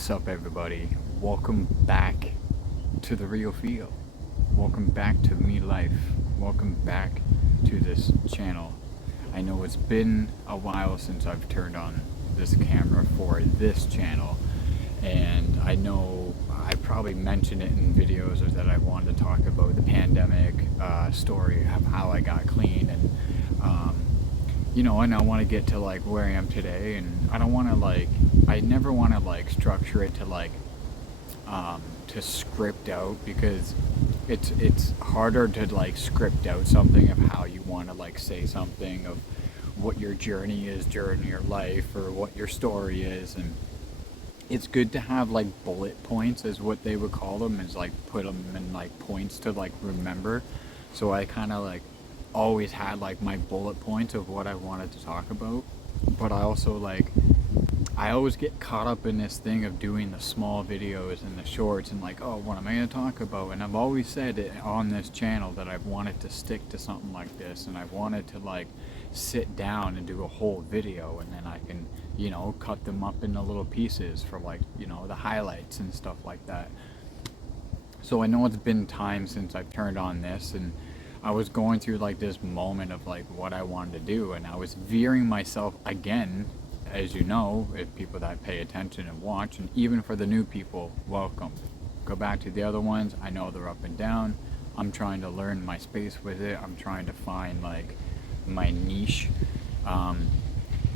What's up, everybody? Welcome back to the real feel. Welcome back to me life. Welcome back to this channel. I know it's been a while since I've turned on this camera for this channel, and I know I probably mentioned it in videos that I wanted to talk about the pandemic story of how I got clean, and and I want to get to like where I am today, and I don't want to I never want to structure it to script out, because it's harder to script out something of how you want to say something of what your journey is during your life or what your story is. And it's good to have bullet points, is what they would call them, is put them in points to remember. So I kind of always had my bullet points of what I wanted to talk about. But I also I always get caught up in this thing of doing the small videos and the shorts and oh, what am I going to talk about? And I've always said it on this channel that I've wanted to stick to something like this, and I wanted to sit down and do a whole video, and then I can cut them up into little pieces for the highlights and stuff like that. So I know it's been time since I've turned on this, and I was going through this moment of what I wanted to do, and I was veering myself again. As you know, if people that pay attention and watch, and even for the new people, welcome. Go back to the other ones. I know they're up and down. I'm trying to learn my space with it. I'm trying to find my niche. And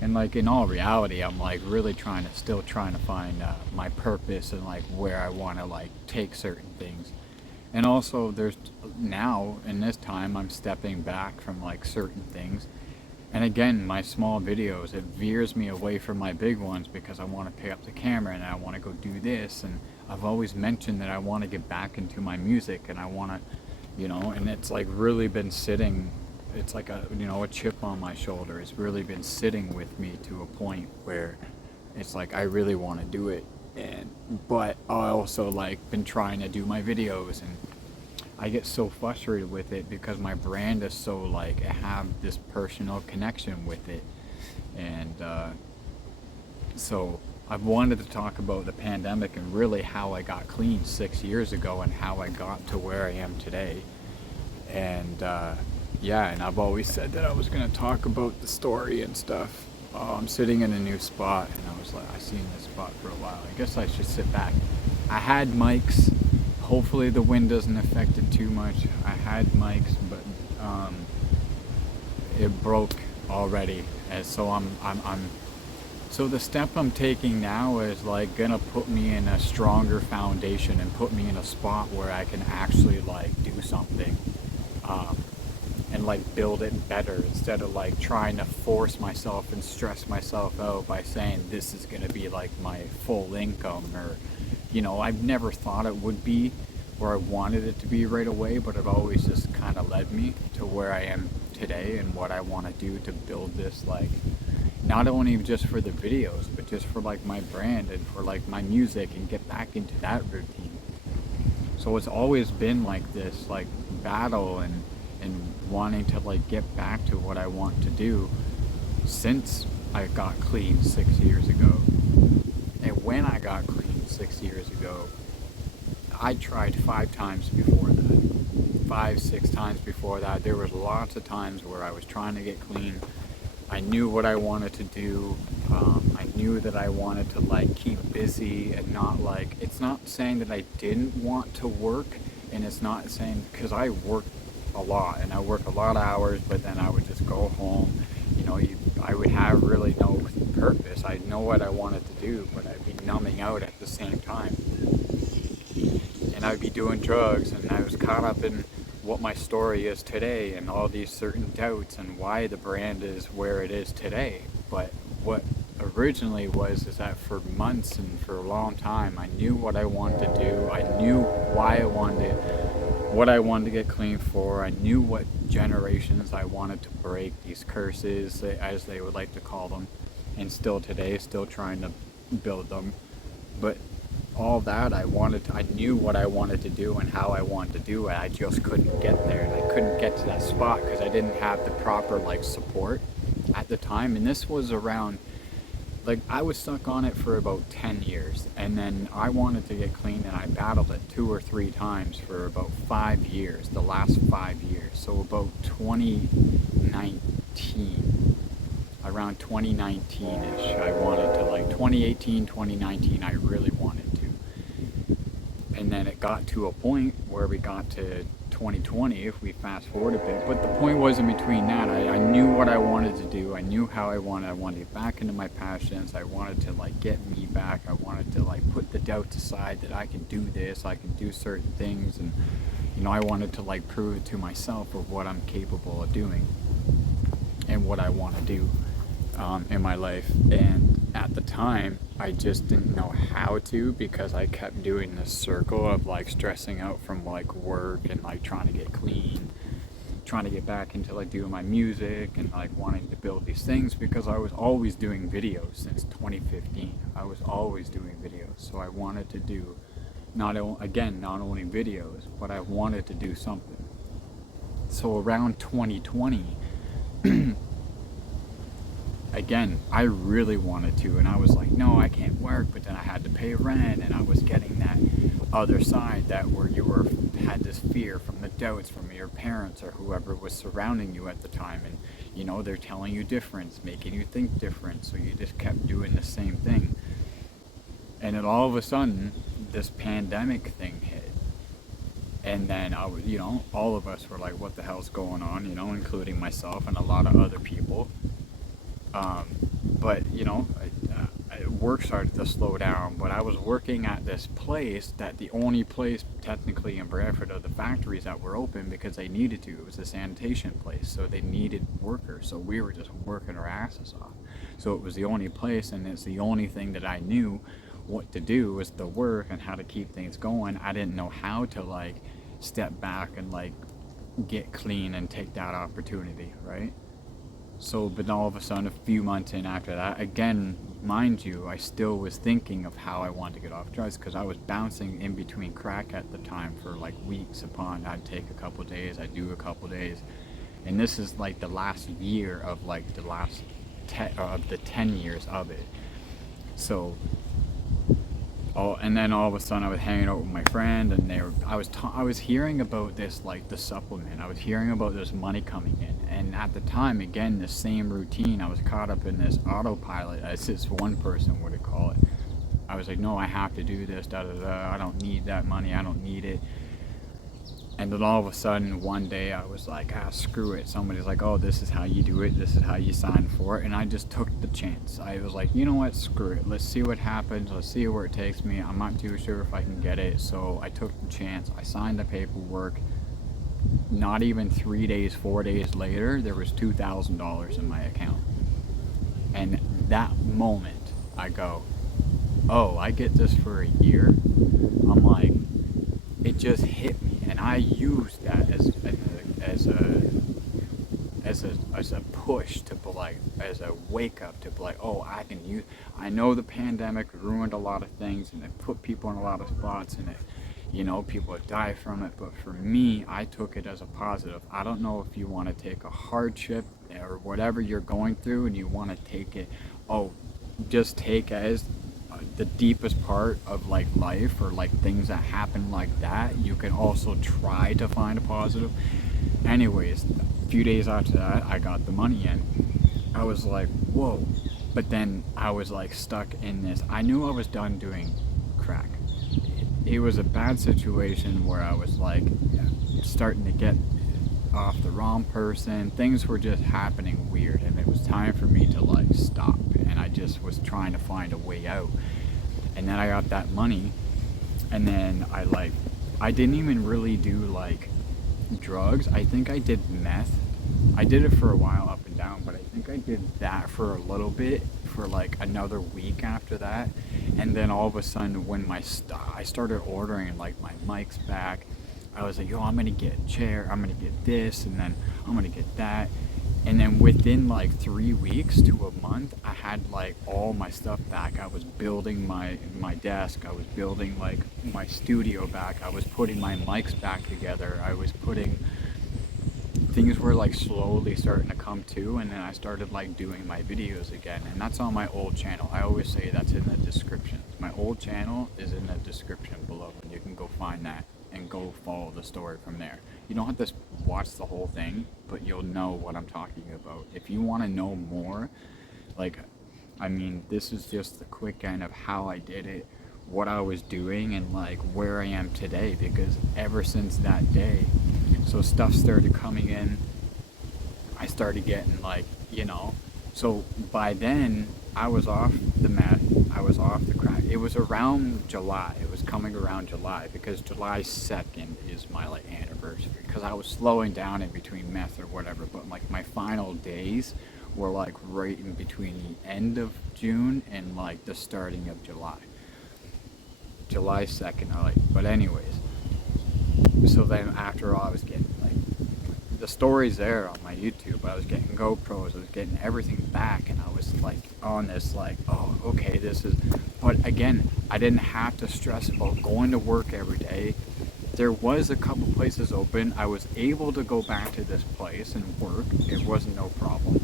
in all reality, I'm really still trying to find my purpose and where I want to take certain things. And also there's now in this time I'm stepping back from certain things. And again, my small videos, it veers me away from my big ones, because I want to pick up the camera and I want to go do this. And I've always mentioned that I want to get back into my music, and I want to, and it's really been sitting, it's a chip on my shoulder. It's really been sitting with me to a point where it's I really want to do it. But I also been trying to do my videos, and I get so frustrated with it because my brand is so I have this personal connection with it. And so I've wanted to talk about the pandemic and really how I got clean 6 years ago and how I got to where I am today. And and I've always said that I was going to talk about the story and stuff. I'm sitting in a new spot, and I seen this spot for a while. I guess I should sit back. I had mics. Hopefully the wind doesn't affect it too much. I had mics, but it broke already. And so so the step I'm taking now is gonna put me in a stronger foundation and put me in a spot where I can actually do something. And build it better, instead of trying to force myself and stress myself out by saying this is going to be my full income, or I've never thought it would be where I wanted it to be right away, but it always just kind of led me to where I am today and what I want to do to build this, not only just for the videos, but just for my brand and for my music, and get back into that routine. So it's always been this battle and wanting to get back to what I want to do since I got clean 6 years ago. And when I got clean 6 years ago, I tried 5 times before that. 5, 6 times before that. There was lots of times where I was trying to get clean. I knew what I wanted to do. I knew that I wanted to keep busy and not it's not saying that I didn't want to work, and it's not saying, because I work a lot and I work a lot of hours, but then I would just go home. I would have really no purpose. I know what I wanted to do, but I'd be numbing out at the same time, and I'd be doing drugs, and I was caught up in what my story is today and all these certain doubts and why the brand is where it is today. But what originally is that for months and for a long time, I knew what I wanted to do. I knew why I wanted it, what I wanted to get clean for. I knew what generations I wanted to break, these curses, as they would like to call them, and still today, still trying to build them. But all that I knew what I wanted to do and how I wanted to do it. I just couldn't get there, and I couldn't get to that spot because I didn't have the proper support at the time. And this was around like I was stuck on it for about 10 years, and then I wanted to get clean, and I battled it 2 or 3 times for about 5 years, the last 5 years. So about 2019, around 2019-ish, I wanted to, like 2018, 2019, I really wanted to. And then it got to a point where we got to 2020, if we fast forward a bit. But the point was, in between that, I knew what I wanted to do. I knew how I wanted to get back into my passions. I wanted to like get me back. I wanted to like put the doubts aside that I can do this, I can do certain things. And I wanted to like prove it to myself of what I'm capable of doing and what I want to do in my life. And at the time, I just didn't know how to, because I kept doing this circle of like stressing out from like work and like trying to get clean, trying to get back into like doing my music and like wanting to build these things, because I was always doing videos since 2015. I was always doing videos, so I wanted to do not only videos, but I wanted to do something. So around 2020, again, I really wanted to, and I was like, no, I can't work, but then I had to pay rent, and I was getting that other side, that where you had this fear from the doubts from your parents or whoever was surrounding you at the time, and they're telling you different, making you think different, so you just kept doing the same thing. And then all of a sudden, this pandemic thing hit, and then I was, all of us were like, what the hell's going on, including myself and a lot of other people. But work started to slow down. But I was working at this place, that the only place technically in Bradford of the factories that were open, because they needed to. It was a sanitation place, so they needed workers. So we were just working our asses off. So it was the only place, and it's the only thing that I knew what to do, was the work and how to keep things going. I didn't know how to like step back and like get clean and take that opportunity, right? So, but all of a sudden, a few months in after that, again, mind you, I still was thinking of how I wanted to get off drugs, because I was bouncing in between crack at the time for like weeks upon. I'd take a couple days, I'd do a couple days, and this is like the last year of like the last of the 10 years of it. So, and then all of a sudden I was hanging out with my friend, and I was hearing about this, like the supplement. I was hearing about this money coming in, and at the time, again, the same routine. I was caught up in this autopilot, as this one person would call it. I was like, no, I have to do this, I don't need that money, I don't need it. And then all of a sudden, one day, I was like, screw it. Somebody's like, oh, this is how you do it. This is how you sign for it. And I just took the chance. I was like, you know what, screw it. Let's see what happens. Let's see where it takes me. I'm not too sure if I can get it. So I took the chance. I signed the paperwork. Not even 3 days, 4 days later, there was $2,000 in my account. And that moment, I go, oh, I get this for a year. I'm like, it just hit me, and I used that as a push to be like, as a wake up to be like, oh, I know the pandemic ruined a lot of things, and it put people in a lot of spots, and it, people have died from it, but for me, I took it as a positive. I don't know if you want to take a hardship or whatever you're going through, and you want to take it, just take as the deepest part of like life, or like things that happen like that. You can also try to find a positive. Anyways, a few days after that, I got the money in. I was like, whoa. But then I was like stuck in this. I knew I was done doing crack. It was a bad situation where I was like starting to get off the wrong person. Things were just happening weird, and it was time for me to like stop. And I just was trying to find a way out. And then I got that money, and then I didn't even really do like drugs. I think I did meth. I did it for a while, up and down, but I think I did that for a little bit, for like another week after that. And then all of a sudden, when I started ordering like my mics back, I was like, yo, I'm gonna get a chair, I'm gonna get this, and then I'm gonna get that. And then within like 3 weeks to a month, I had like all my stuff back. I was building my desk. I was building like my studio back. I was putting my mics back together. I was putting things were like slowly starting to come to, and then I started like doing my videos again, and that's on my old channel. I always say that's in the description. My old channel is in the description below, and you can go find that and go follow the story from there. You don't have to watch the whole thing, but you'll know what I'm talking about. If you want to know more, like, I mean, this is just the quick end of how I did it, what I was doing, and like where I am today, because ever since that day, so stuff started coming in. I started getting like, so by then I was off the meth, I was off the crack. It was around July, it was coming around July, because July 2nd is my like anniversary, because I was slowing down in between meth or whatever, but like my final days were like right in between the end of June and like the starting of July. July 2nd, but anyways, so then after all, I was getting like, the stories there on my YouTube, I was getting GoPros, I was getting everything back, and I was like on this like, oh, okay, this is, but again, I didn't have to stress about going to work every day. There was a couple places open. I was able to go back to this place and work. It wasn't no problem.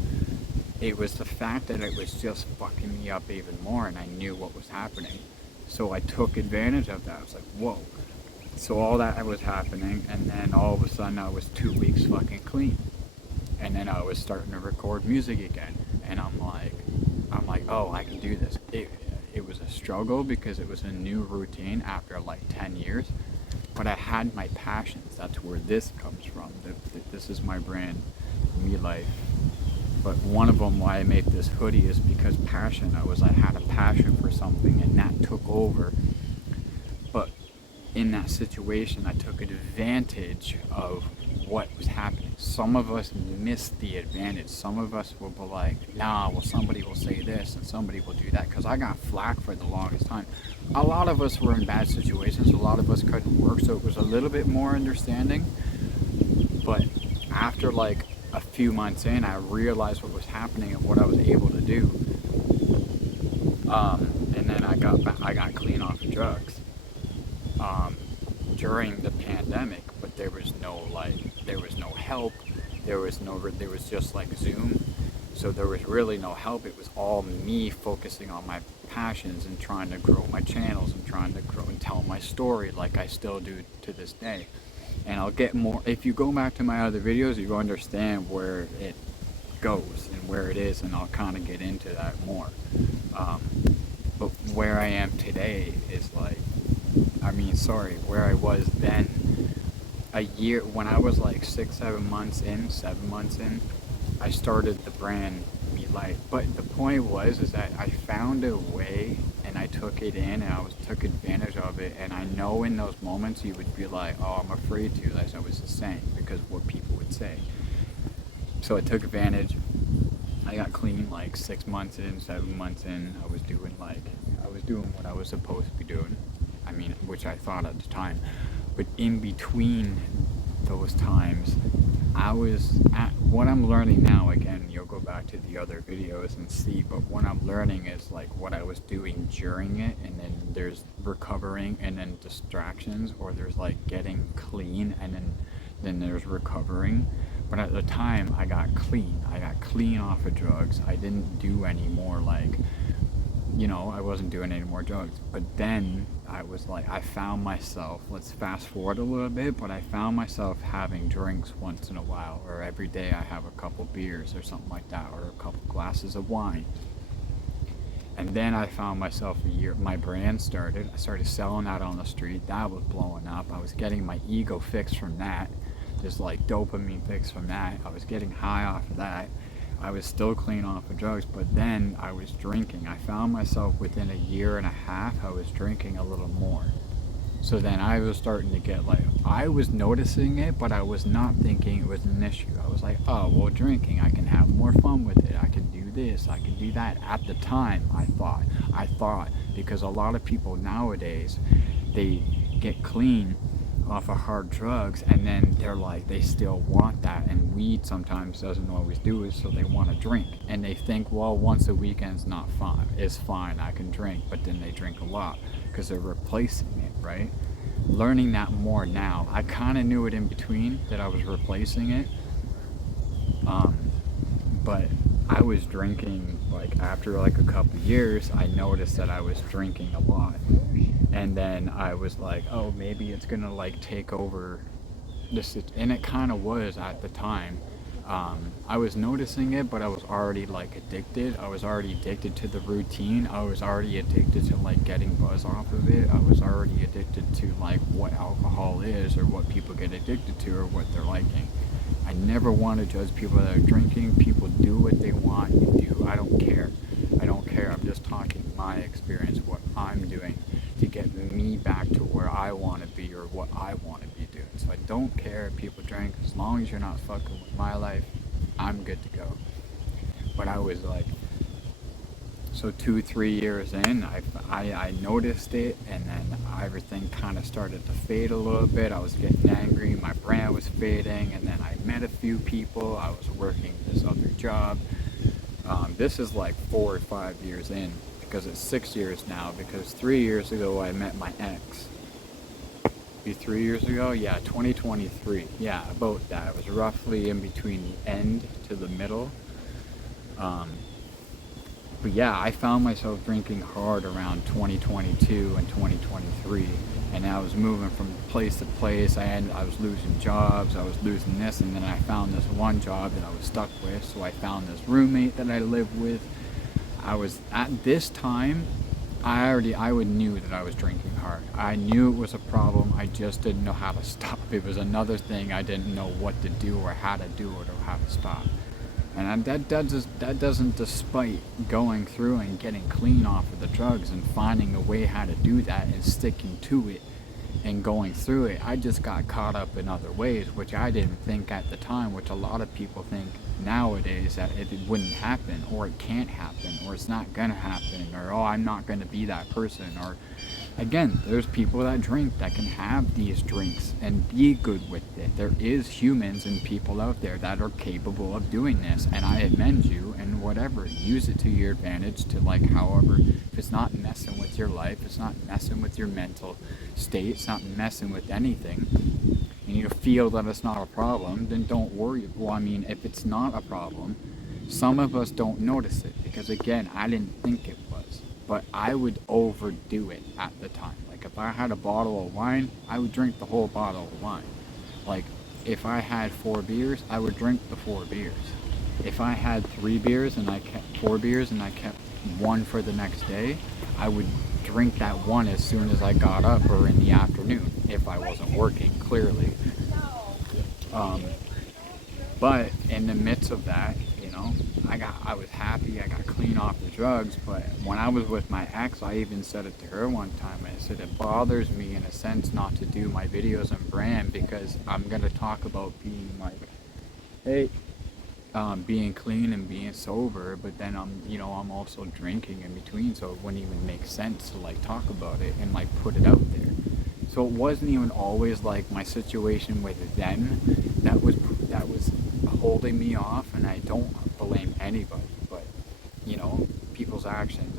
It was the fact that it was just fucking me up even more, and I knew what was happening. So I took advantage of that. I was like, whoa. So all that was happening, and then all of a sudden I was 2 weeks fucking clean. And then I was starting to record music again. And I'm like, oh, I can do this. It was a struggle because it was a new routine after like 10 years. But I had my passions. That's where this comes from. This is my brand, Me Life. But one of them why I make this hoodie is because passion. I had a passion for something, and that took over. But in that situation, I took advantage of what was happening. Some of us missed the advantage. Some of us will be like, nah, well, somebody will say this and somebody will do that, because I got flack for the longest time. A lot of us were in bad situations. A lot of us couldn't work, so it was a little bit more understanding. But after like a few months in, I realized what was happening and what I was able to do. And then I got clean off of drugs during the pandemic, but there was no help. There was just like Zoom, so there was really no help. It was all me focusing on my passions and trying to grow my channels and trying to grow and tell my story like I still do to this day. And I'll get more, if you go back to my other videos, you understand where it goes and where it is, and I'll kind of get into that more. But where I am today is like, where I was then, a year, when I was like 7 months in, I started the brand Me Life. But the point was that I found a way, and I took it in, and I took advantage of it. And I know in those moments you would be like, oh, I'm afraid to, as I was just saying, because of what people would say. So I took advantage. I got clean like 6 months in, 7 months in. I was doing what I was supposed to be doing. I mean, which I thought at the time. But in between those times, I was at what I'm learning now. Again, you'll go back to the other videos and see, but what I'm learning is like what I was doing during it, and then there's recovering, and then distractions, or there's like getting clean, and then there's recovering. But at the time, I got clean off of drugs. I didn't do any more like, I wasn't doing any more drugs. But then I was like, I found myself, let's fast forward a little bit, but I found myself having drinks once in a while, or every day I have a couple beers or something like that, or a couple glasses of wine. And then I found myself my brand started. I started selling that on the street. That was blowing up. I was getting my ego fix from that. Just like dopamine fix from that. I was getting high off of that. I was still clean off of drugs, but then I was drinking. I found myself within a year and a half, I was drinking a little more. So then I was starting to get like, I was noticing it, but I was not thinking it was an issue. I was like, oh, well, drinking, I can have more fun with it. I can do this, I can do that. At the time, I thought, because a lot of people nowadays, they get clean off of hard drugs, and then they're like, they still want that, and weed sometimes doesn't always do it, so they want to drink, and they think, well, once a weekend's not fine, it's fine, I can drink, but then they drink a lot because they're replacing it, right? Learning that more now. I kind of knew it in between that I was replacing it, But I was drinking, like, after like a couple years, I noticed that I was drinking a lot. And then I was like, oh, maybe it's gonna like take over this, and it kind of was at the time. I was noticing it, but I was already like addicted. I was already addicted to the routine. I was already addicted to like getting buzz off of it. I was already addicted to like what alcohol is, or what people get addicted to, or what they're liking. I never want to judge people that are drinking. People do what they want. You do. I don't care. I don't care. I'm just talking my experience, what I'm doing to get me back to where I want to be, or what I want to be doing. So I don't care if people drink. As long as you're not fucking with my life, I'm good to go. But I was like, so 2 3 years in, I noticed it, and then everything kind of started to fade a little bit. I was getting angry, my brand was fading, and then I met a few people. I was working this other job. This is like 4 or 5 years in, because it's 6 years now, because 3 years ago I met my ex. Be 3 years ago? Yeah, 2023. Yeah, about that. It was roughly in between the end to the middle. But yeah, I found myself drinking hard around 2022 and 2023, and I was moving from place to place. I was losing jobs, I was losing this, and then I found this one job that I was stuck with. So I found this roommate that I lived with. I was at this time, I would knew that I was drinking hard. I knew it was a problem. I just didn't know how to stop. It was another thing I didn't know what to do, or how to do it, or how to stop. And that doesn't, despite going through and getting clean off of the drugs and finding a way how to do that and sticking to it and going through it, I just got caught up in other ways, which I didn't think at the time, which a lot of people think nowadays, that it wouldn't happen, or it can't happen, or it's not gonna happen, or oh, I'm not gonna be that person. Or again, there's people that drink that can have these drinks and be good with it. There is humans and people out there that are capable of doing this, and I commend you, and whatever, use it to your advantage, to like, however, if it's not messing with your life, it's not messing with your mental state, it's not messing with anything, and you feel that it's not a problem, then don't worry. Well, I mean, if it's not a problem, some of us don't notice it, because again, I didn't think it was, but I would overdo it at the time. Like, if I had a bottle of wine, I would drink the whole bottle of wine. Like, if I had 4 beers, I would drink the 4 beers. If I had 3 beers and I kept 4 beers and I kept one for the next day, I would drink that one as soon as I got up, or in the afternoon if I wasn't working, clearly. But in the midst of that, I was happy, I got clean off the drugs. But when I was with my ex, I even said it to her one time. I said, it bothers me in a sense not to do my videos on brand, because I'm going to talk about being like, hey, being clean and being sober, but then I'm also drinking in between, so it wouldn't even make sense to like talk about it and like put it out there. So it wasn't even always like my situation with them that was holding me off, and I don't blame anybody, but people's actions,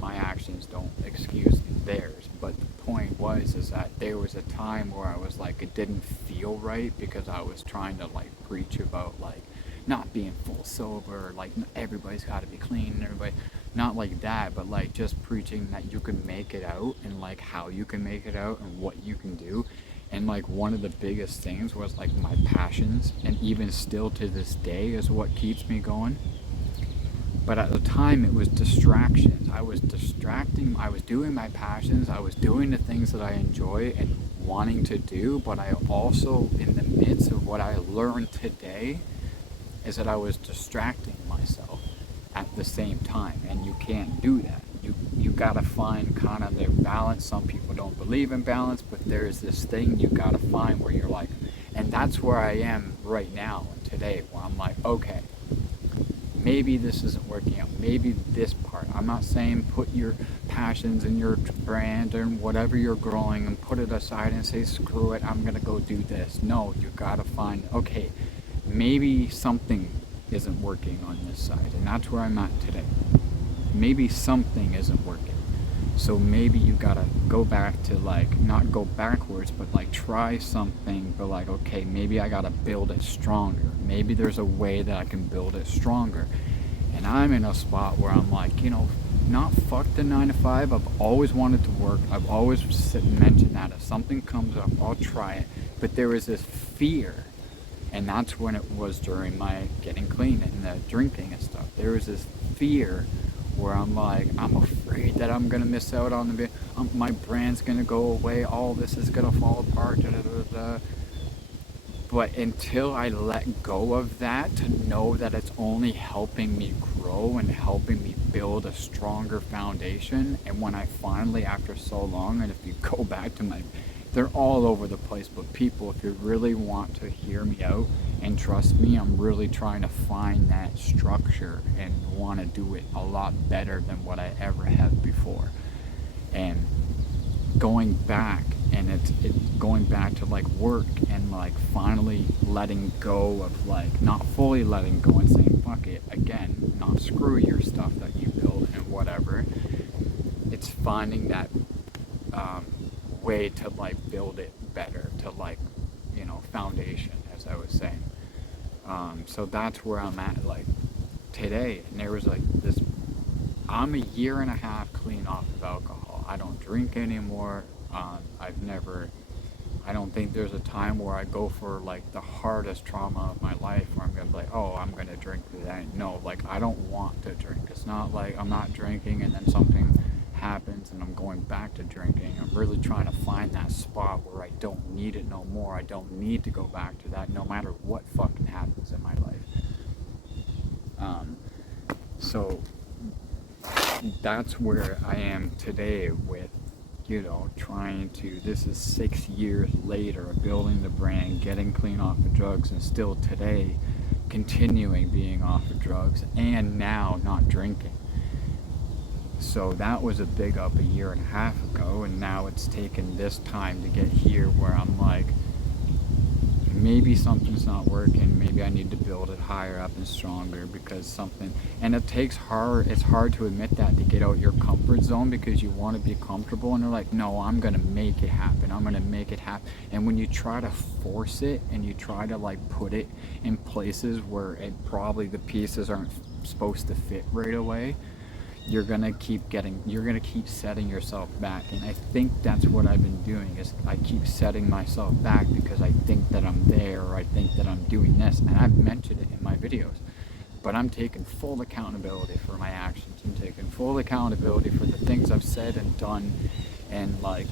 my actions don't excuse theirs. But the point is that there was a time where I was like, it didn't feel right, because I was trying to like preach about like not being full sober, like everybody's got to be clean, and everybody, not like that, but like just preaching that you can make it out, and like how you can make it out, and what you can do. And like one of the biggest things was like my passions, and even still to this day is what keeps me going. But at the time, it was distractions. I was doing my passions, I was doing the things that I enjoy and wanting to do, but I also, in the midst of what I learned today, is that I was distracting myself at the same time, and you can't do that. You gotta find kind of the balance. Some people don't believe in balance, but there's this thing you gotta find where you're like, and that's where I am right now today, where I'm like, okay, maybe this isn't working out, maybe this part. I'm not saying put your passions and your brand and whatever you're growing and put it aside and say, screw it, I'm gonna go do this. No, you gotta find, okay, maybe something isn't working on this side, and that's where I'm at today. Maybe something isn't working. So maybe you gotta go back to like, not go backwards, but like try something, but like, okay, maybe I gotta build it stronger. Maybe there's a way that I can build it stronger. And I'm in a spot where I'm like, not fuck the 9 to 5. I've always wanted to work. I've always mentioned that if something comes up, I'll try it. But there was this fear, and that's when it was during my getting clean and the drinking and stuff. There was this fear where I'm like, I'm afraid that I'm gonna miss out on the my brand's gonna go away, all this is gonna fall apart, da, da, da, da. But until I let go of that, to know that it's only helping me grow and helping me build a stronger foundation, and when I finally, after so long, and if you go back to they're all over the place, but people, if you really want to hear me out and trust me, I'm really trying to find that structure and want to do it a lot better than what I ever have before. And going back, and it's going back to like work and like finally letting go of like, not fully letting go and saying fuck it again, not screw your stuff that you build and whatever. It's finding that way to like build it better, to like, foundation, as I was saying. So that's where I'm at like today. And there was like this, I'm a year and a half clean off of alcohol. I don't drink anymore. I don't think there's a time where I go for like the hardest trauma of my life where I'm gonna be like, oh, I'm gonna drink today. No, like I don't want to drink. It's not like I'm not drinking and then something happens and I'm going back to drinking. I'm really trying to find that spot where I don't need it no more. I don't need to go back to that no matter what fucking happens in my life. So that's where I am today with, trying to, this is 6 years later of building the brand, getting clean off of drugs, and still today continuing being off of drugs and now not drinking. So that was a big up a year and a half ago, and now it's taken this time to get here where I'm like, maybe something's not working, maybe I need to build it higher up and stronger because something, and it's hard to admit that, to get out your comfort zone, because you want to be comfortable, and they're like, no, I'm gonna make it happen, and when you try to force it and you try to like put it in places where probably the pieces aren't supposed to fit right away, you're gonna keep setting yourself back. And I think that's what I've been doing, is I keep setting myself back because I think that I'm there, or I think that I'm doing this, and I've mentioned it in my videos, but I'm taking full accountability for my actions. I'm taking full accountability for the things I've said and done, and like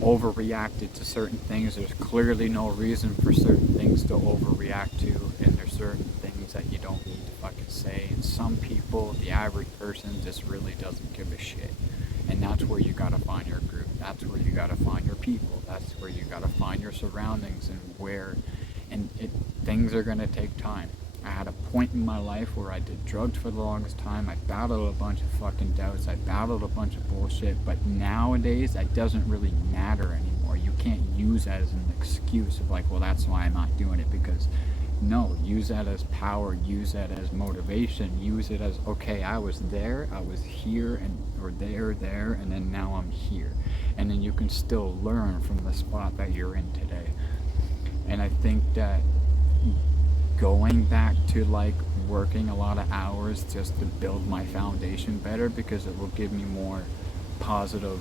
overreacted to certain things. There's clearly no reason for certain things to overreact to, and there's certain things that you don't need to fucking say. And some people, the average person, just really doesn't give a shit. And that's where you gotta find your group. That's where you gotta find your people. That's where you gotta find your surroundings, and things are gonna take time. I had a point in my life where I did drugs for the longest time. I battled a bunch of fucking doubts. I battled a bunch of bullshit. But nowadays, that doesn't really matter anymore. You can't use that as an excuse of like, well, that's why I'm not doing it. Because no, use that as power. Use that as motivation. Use it as, okay, I was there, I was here, or there, and then now I'm here. And then you can still learn from the spot that you're in today. And I think that going back to like working a lot of hours just to build my foundation better, because it will give me more positive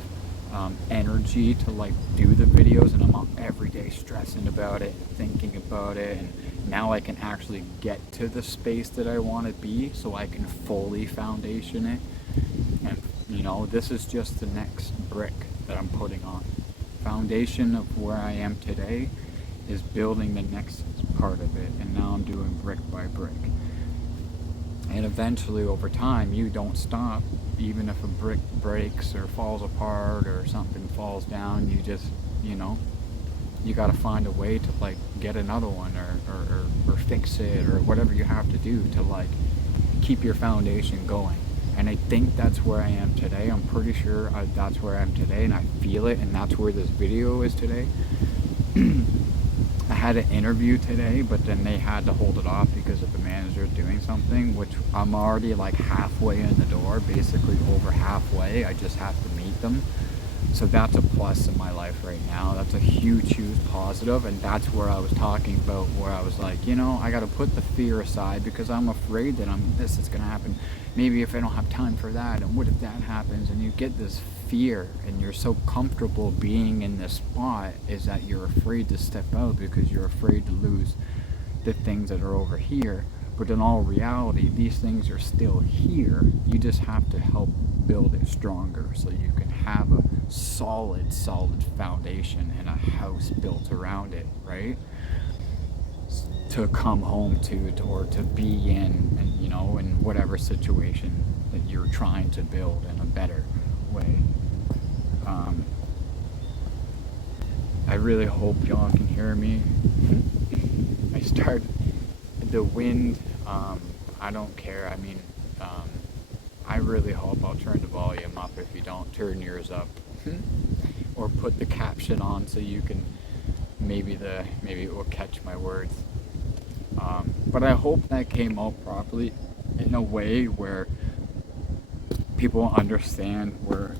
energy to like do the videos, and I'm up every day stressing about it, thinking about it, and now I can actually get to the space that I want to be, so I can fully foundation it. And this is just the next brick that I'm putting on. Foundation of where I am today is building the next part of it, and now I'm doing brick by brick. And eventually, over time, you don't stop. Even if a brick breaks or falls apart or something falls down, you just, you gotta find a way to like get another one, or fix it, or whatever you have to do to like keep your foundation going. And I think that's where I am today. I'm pretty sure that's where I am today, and I feel it, and that's where this video is today. I had an interview today, but then they had to hold it off because of the manager doing something, which I'm already like halfway in the door, basically over halfway. I just have to meet them. So that's a plus in my life right now. That's a huge positive, and that's where I was talking about, where I was like, you know, I got to put the fear aside because I'm afraid that this is going to happen. Maybe if I don't have time for that, and what if that happens? And you get this fear, and you're so comfortable being in this spot is that you're afraid to step out because you're afraid to lose the things that are over here. But in all reality, these things are still here. You just have to help build it stronger so you can have a solid foundation and a house built around it, right? To come home to or to be in, and you know, in whatever situation that you're trying to build in a better way. I really hope y'all can hear me. I start the wind. I don't care. I mean, I really hope I'll turn the volume up. If you don't, turn yours up, or put the caption on so you can maybe it will catch my words. But I hope that came out properly in a way where people understand, where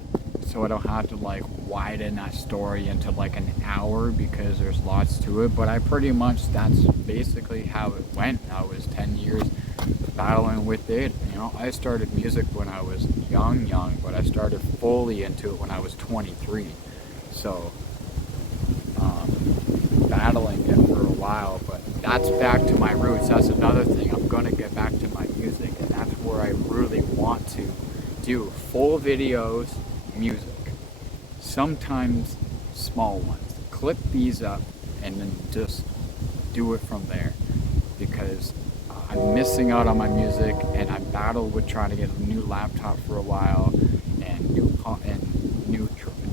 so I don't have to like widen that story into like an hour because there's lots to it. But I pretty much, that's basically how it went. I was 10 years battling with it. You know, I started music when I was young, but I started fully into it when I was 23. So battling it for a while, but that's back to my roots. That's another thing. I'm gonna get back to my music, and that's where I really want to do full videos, music, sometimes small ones. Clip these up and then just do it from there, because I'm missing out on my music, and I battled with trying to get a new laptop for a while, and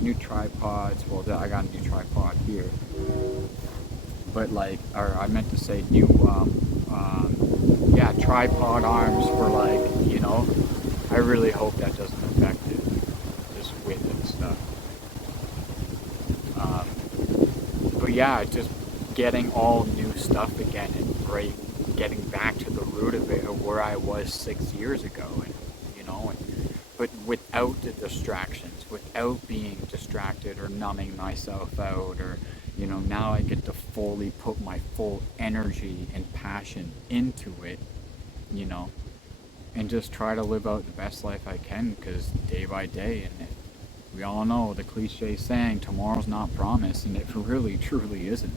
new tripods. Well, I got a new tripod here, but like, or I meant to say new tripod arms for, like, you know. I really hope that doesn't affect it, this wind and stuff. But yeah, just getting all new stuff again, and getting back to the root of it, of where I was 6 years ago, and you know, but without the distractions, without being distracted or numbing myself out, or you know, now I get to fully put my full energy and passion into it, you know, and just try to live out the best life I can, because day by day, and we all know the cliche saying, tomorrow's not promised, and it really truly isn't.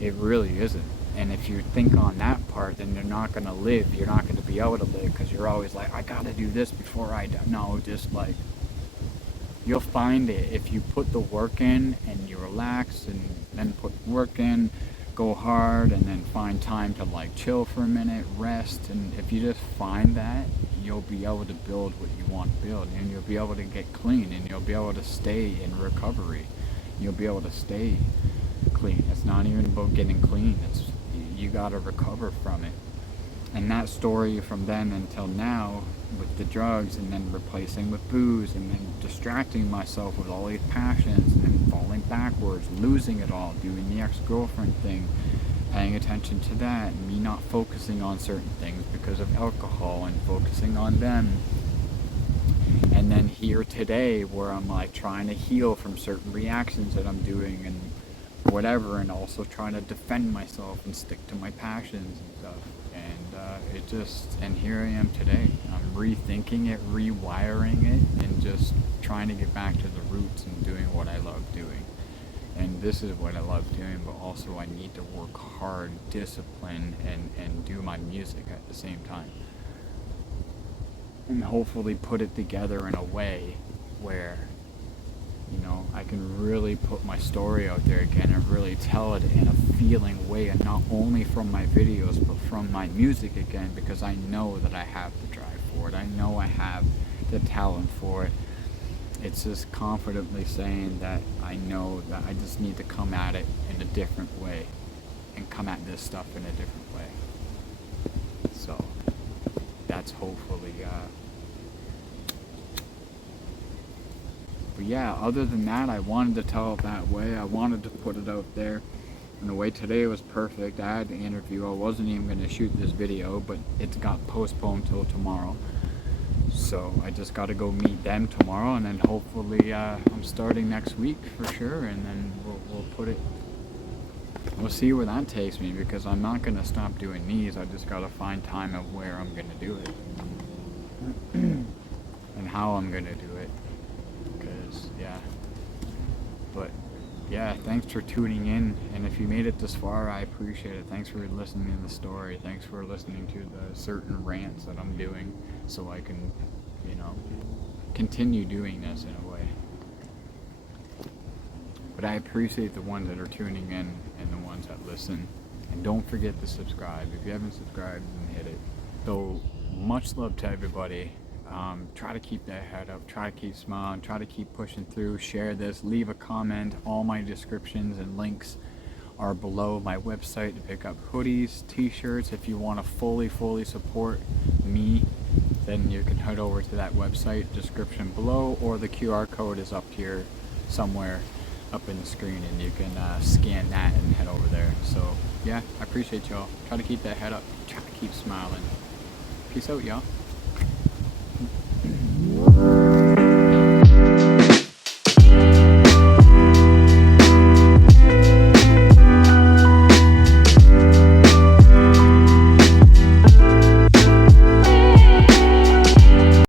It really isn't. And if you think on that part, then you're not going to live. You're not going to be able to live, because you're always like, I got to do this before I die. No, just like, you'll find it if you put the work in and you relax, and then put work in, go hard, and then find time to like chill for a minute, rest. And if you just find that, you'll be able to build what you want to build, and you'll be able to get clean, and you'll be able to stay in recovery. You'll be able to stay clean. It's not even about getting clean. It's, you got to recover from it. And that story from then until now, with the drugs, and then replacing with booze, and then distracting myself with all these passions, and then falling backwards, losing it all, doing the ex-girlfriend thing, paying attention to that, and me not focusing on certain things because of alcohol, and focusing on them. And then here today, where I'm like trying to heal from certain reactions that I'm doing and whatever, and also trying to defend myself and stick to my passions and stuff. And here I am today. I'm rethinking it, rewiring it, and just trying to get back to the roots and doing what I love doing. And this is what I love doing, but also I need to work hard, discipline, and do my music at the same time. And hopefully put it together in a way where, you know, I can really put my story out there again and really tell it in a feeling way, and not only from my videos but from my music again, because I know that I have the drive for it. I know I have the talent for it. It's just confidently saying that I know that I just need to come at it in a different way, and come at this stuff in a different way. So that's hopefully but yeah, other than that, I wanted to tell it that way. I wanted to put it out there. And the way today was perfect. I had the interview. I wasn't even going to shoot this video, but it got postponed till tomorrow. So I just got to go meet them tomorrow, and then hopefully I'm starting next week for sure, and then we'll put it. We'll see where that takes me, because I'm not gonna stop doing these. I just gotta find time of where I'm gonna do it and how I'm gonna do it. Because yeah, but yeah, thanks for tuning in, and if you made it this far, I appreciate it. Thanks for listening to the story. Thanks for listening to the certain rants that I'm doing, so I can, you know, continue doing this in a way. But I appreciate the ones that are tuning in and the ones that listen. And don't forget to subscribe. If you haven't subscribed, then hit it. So much love to everybody. Try to keep that head up. Try to keep smiling. Try to keep pushing through. Share this. Leave a comment. All my descriptions and links are below my website to pick up hoodies, t-shirts. If you want to fully support me, then you can head over to that website, description below, or the QR code is up here somewhere up in the screen, and you can scan that and head over there. So yeah, I appreciate y'all. Try to keep that head up. Try to keep smiling. Peace out, y'all.